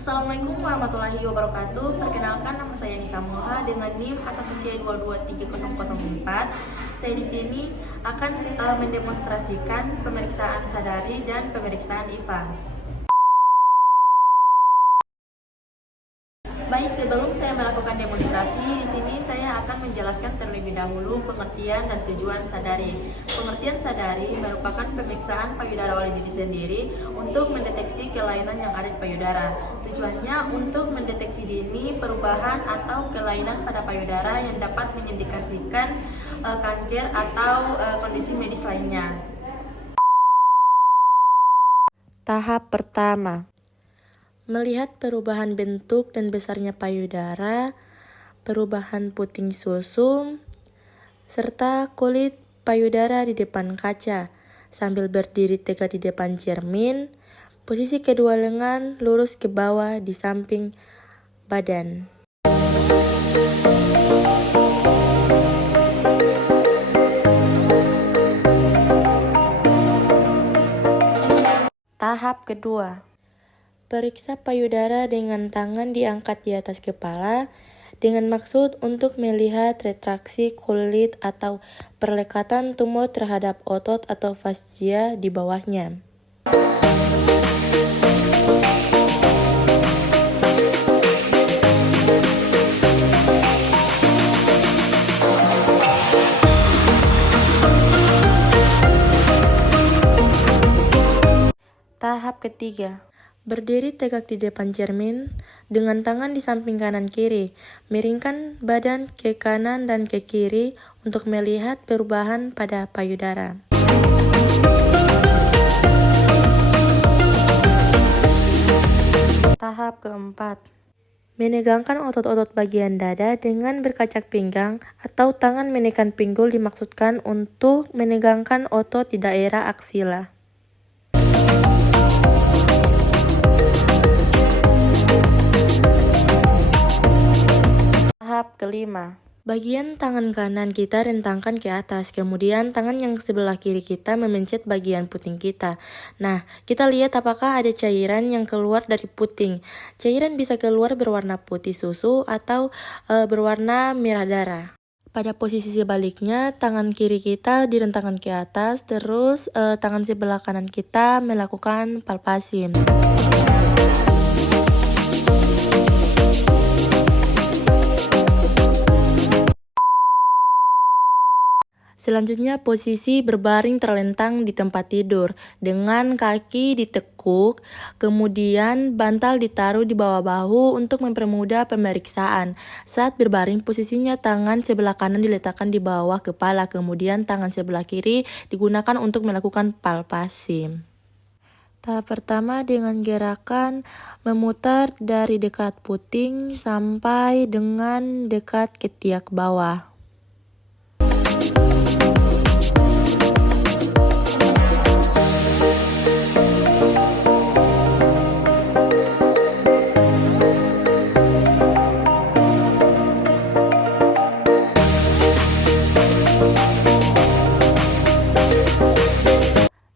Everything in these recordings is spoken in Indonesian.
Assalamualaikum warahmatullahi wabarakatuh. Perkenalkan, nama saya Nisa Moha dengan NIM A1C223004. Saya di sini akan mendemonstrasikan pemeriksaan sadari dan pemeriksaan IPA. Baik, sebelum saya melakukan demonstrasi, di sini saya akan menjelaskan terlebih dahulu pengertian dan tujuan sadari. Pengertian sadari merupakan pemeriksaan payudara oleh diri sendiri untuk mendeteksi kelainan yang ada di payudara. Tujuannya untuk mendeteksi dini perubahan atau kelainan pada payudara yang dapat mengindikasikan kanker atau kondisi medis lainnya. Tahap pertama, melihat perubahan bentuk dan besarnya payudara, perubahan puting sumsum, serta kulit payudara di depan kaca, sambil berdiri tegak di depan cermin. Posisi kedua lengan lurus ke bawah di samping badan. Tahap kedua, periksa payudara dengan tangan diangkat di atas kepala dengan maksud untuk melihat retraksi kulit atau perlekatan tumor terhadap otot atau fascia di bawahnya. Tahap ketiga, berdiri tegak di depan cermin dengan tangan di samping kanan kiri. Miringkan badan ke kanan dan ke kiri untuk melihat perubahan pada payudara. Tahap keempat, menegangkan otot-otot bagian dada dengan berkacak pinggang atau tangan menekan pinggul dimaksudkan untuk menegangkan otot di daerah aksila. Tahap kelima, bagian tangan kanan kita rentangkan ke atas, kemudian tangan yang sebelah kiri kita memencet bagian puting kita. Nah, kita lihat apakah ada cairan yang keluar dari puting. Cairan bisa keluar berwarna putih susu atau berwarna merah darah. Pada posisi sebaliknya, tangan kiri kita direntangkan ke atas, terus tangan sebelah kanan kita melakukan palpasi. Selanjutnya, posisi berbaring terlentang di tempat tidur dengan kaki ditekuk, kemudian bantal ditaruh di bawah bahu untuk mempermudah pemeriksaan. Saat berbaring, posisinya tangan sebelah kanan diletakkan di bawah kepala, kemudian tangan sebelah kiri digunakan untuk melakukan palpasi. Tahap pertama dengan gerakan memutar dari dekat puting sampai dengan dekat ketiak bawah.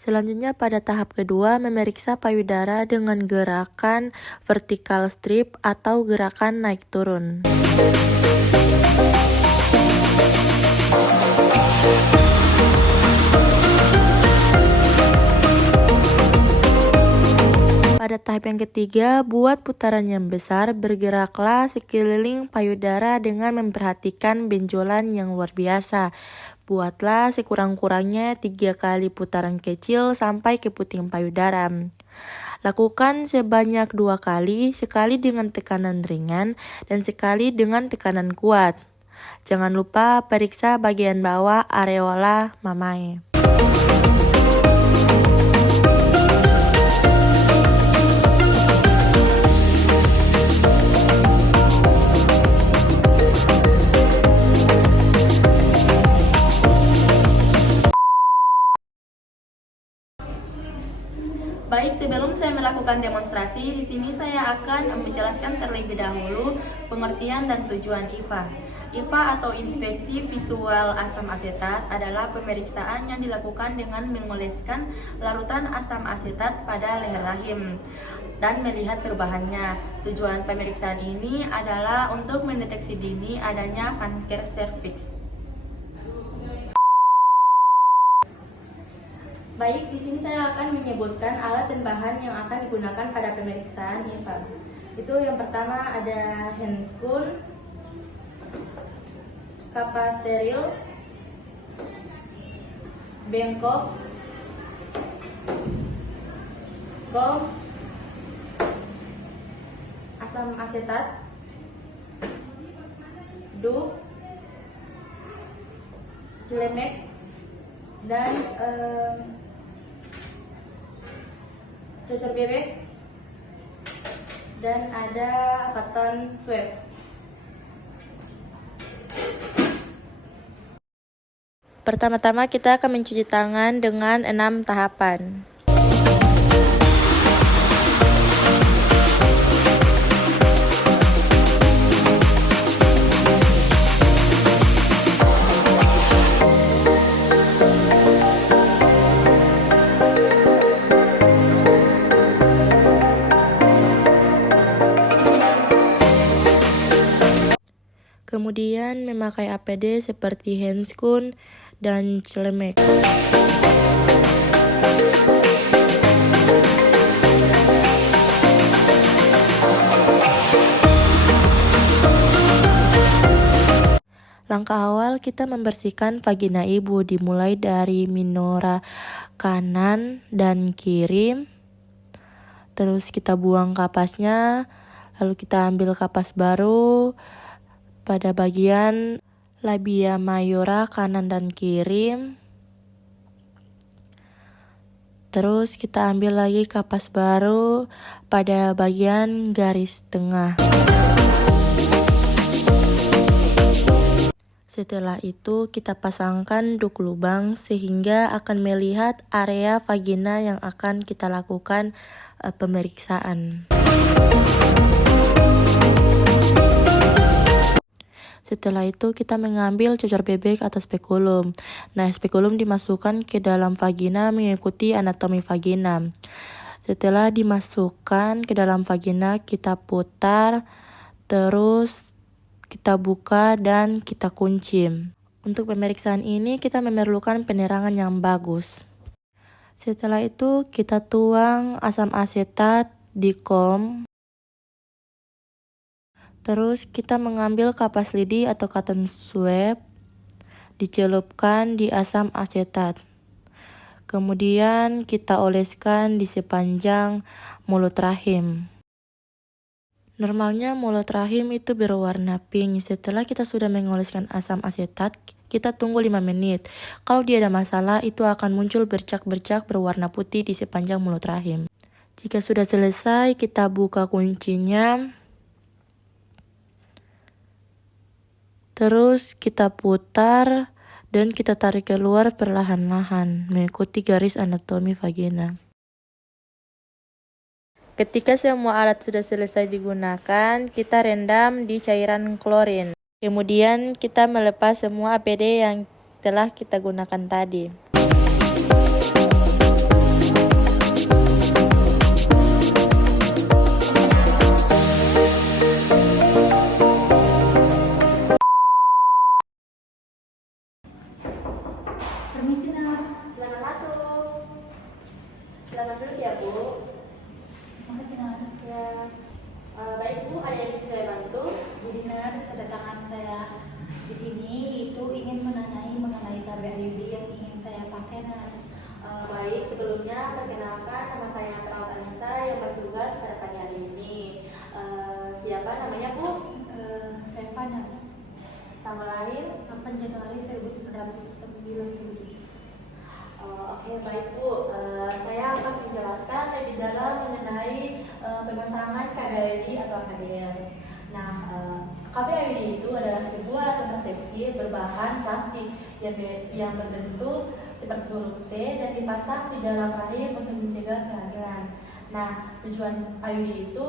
Selanjutnya pada tahap kedua memeriksa payudara dengan gerakan vertical strip atau gerakan naik turun. Pada tahap yang ketiga, buat putaran yang besar, bergeraklah sekeliling payudara dengan memperhatikan benjolan yang luar biasa. Buatlah sekurang-kurangnya 3 kali putaran kecil sampai ke puting payudara. Lakukan sebanyak 2 kali, sekali dengan tekanan ringan dan sekali dengan tekanan kuat. Jangan lupa periksa bagian bawah areola mamae. Baik, sebelum saya melakukan demonstrasi, di sini saya akan menjelaskan terlebih dahulu pengertian dan tujuan IPA. IVA atau inspeksi visual asam asetat adalah pemeriksaan yang dilakukan dengan mengoleskan larutan asam asetat pada leher rahim dan melihat perubahannya. Tujuan pemeriksaan ini adalah untuk mendeteksi dini adanya kanker serviks. Baik, di sini saya akan menyebutkan alat dan bahan yang akan digunakan pada pemeriksaan IVA. Itu yang pertama ada handscoon, kapas steril, bengkok, gong, asam asetat, duk, celemek, dan cocor bebek, dan ada cotton swab. Pertama-tama kita akan mencuci tangan dengan 6 tahapan. Kemudian memakai APD seperti handscoon dan celemek. Langkah awal kita membersihkan vagina ibu dimulai dari minora kanan dan kiri. Terus kita buang kapasnya, lalu kita ambil kapas baru pada bagian labia mayora kanan dan kiri. Terus kita ambil lagi kapas baru pada bagian garis tengah. Setelah itu kita pasangkan duk lubang sehingga akan melihat area vagina yang akan kita lakukan pemeriksaan. Setelah itu kita mengambil cocor bebek atau spekulum. Nah, spekulum dimasukkan ke dalam vagina mengikuti anatomi vagina. Setelah dimasukkan ke dalam vagina, kita putar, terus kita buka dan kita kunci. Untuk pemeriksaan ini kita memerlukan penerangan yang bagus. Setelah itu kita tuang asam asetat di kom. Terus kita mengambil kapas lidi atau cotton swab, dicelupkan di asam asetat. Kemudian kita oleskan di sepanjang mulut rahim. Normalnya mulut rahim itu berwarna pink. Setelah kita sudah mengoleskan asam asetat, kita tunggu 5 menit. Kalau dia ada masalah, itu akan muncul bercak-bercak berwarna putih di sepanjang mulut rahim. Jika sudah selesai, kita buka kuncinya. Terus kita putar dan kita tarik keluar perlahan-lahan mengikuti garis anatomi vagina. Ketika semua alat sudah selesai digunakan, kita rendam di cairan klorin. Kemudian kita melepas semua APD yang telah kita gunakan tadi. Permisi Nars, silakan masuk. Silakan duduk ya Bu. Makasih Nars. Ya. Baik Bu, ada yang bisa saya bantu? Jadi Nars, kedatangan saya di sini itu ingin mengenai KBIUD yang ingin saya pakai Nars. Baik, sebelumnya perkenalkan, nama saya Perawat Anissa yang bertugas pada pagi hari ini. Siapa namanya Bu? Reva Nars. Tanggal lahir? 8 Januari 1997. Oke, baik Bu. Saya akan menjelaskan lebih dalam mengenai pemasangan KBIUD atau AKDR. Nah, KBIUD itu adalah sebuah kontrasepsi berbahan plastik yang berbentuk seperti huruf T dan dipasang di dalam rahim untuk mencegah kehamilan. Nah, tujuan IUD itu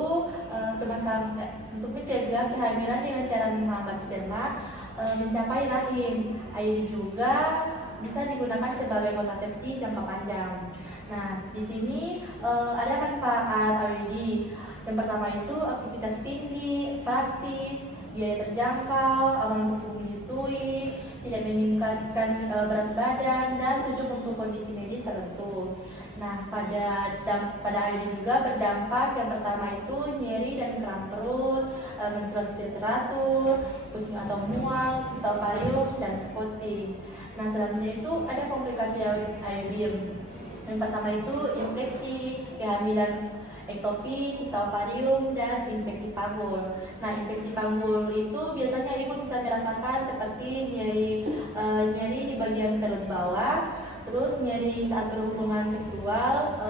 untuk mencegah kehamilan dengan cara menghambat sperma mencapai rahim. IUD juga bisa digunakan sebagai kontrasepsi jangka panjang. Nah, di sini ada manfaat IUD. Yang pertama itu aktivitas tinggi, praktis, biaya terjangkau, aman untuk menyusui, tidak meningkatkan berat badan, dan cocok untuk kondisi medis tertentu. Nah, pada IUD juga berdampak. Yang pertama itu nyeri dan kram perut, menstruasi tidak teratur, pusing atau mual, kisah ovarium, dan spotting. Nah, selanjutnya itu ada komplikasi IUD. Yang pertama itu infeksi, kehamilan ektopi, kista ovarium, dan infeksi panggul. Nah, infeksi panggul itu biasanya ibu bisa merasakan seperti nyeri di bagian perut bawah, terus nyeri saat berhubungan seksual,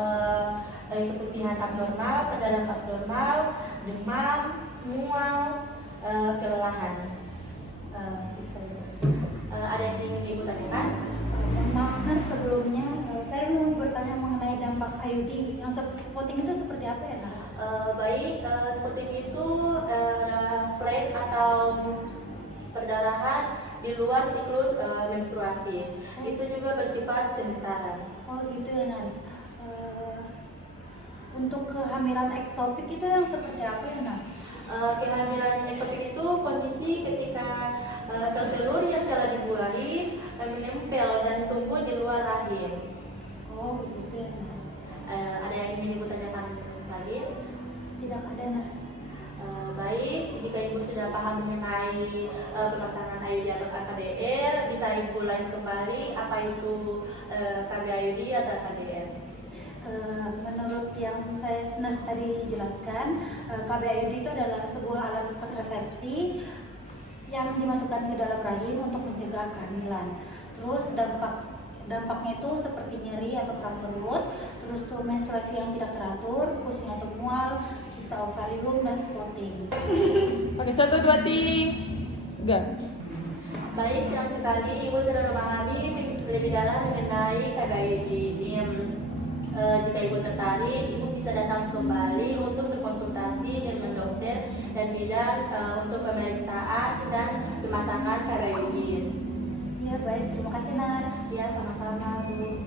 keputihan abnormal, perdarahan abnormal, demam, mual, kelelahan. Ada yang ingin ibu tanyakan? Maaf, Nars, sebelumnya saya mau bertanya mengenai dampak IUD. Yang spotting itu seperti apa ya, Nars? Baik, spotting itu adalah flek atau perdarahan di luar siklus menstruasi. Itu juga bersifat sementara. Oh gitu ya, Nars. Untuk kehamilan ektopik itu yang seperti apa ya, Nars? Kehamilan ektopik itu kondisi ketika sel telur yang telah dibuahi menempel dan tumbuh di luar rahim. Oh begitu ya, Nars. Ada yang ingin ibu tanyakan lagi? Tidak ada, Nars. Baik, jika ibu sudah paham mengenai pelaksanaan IUD atau KDR, bisa ibu ulangi kembali apa itu KB IUD atau KDR. Menurut yang saya Nars tadi jelaskan, KB IUD itu adalah sebuah alat kontrasepsi yang dimasukkan ke dalam rahim untuk mencegah kehamilan. Terus dampaknya itu seperti nyeri atau kram perut, terus tuh menstruasi yang tidak teratur, pusing atau mual, kista ovarium, dan spotting. Oke, 1, 2, 3. Baik, senang sekali ibu telah memahami lebih dalam mengenai KB IUD. Jika ibu tertarik, ibu bisa datang kembali untuk berkonsultasi dengan dokter dan bidan untuk pemeriksaan dan pemasangan KB IUD. Ya baik, terima kasih, Nars. Ya, sama-sama Bu.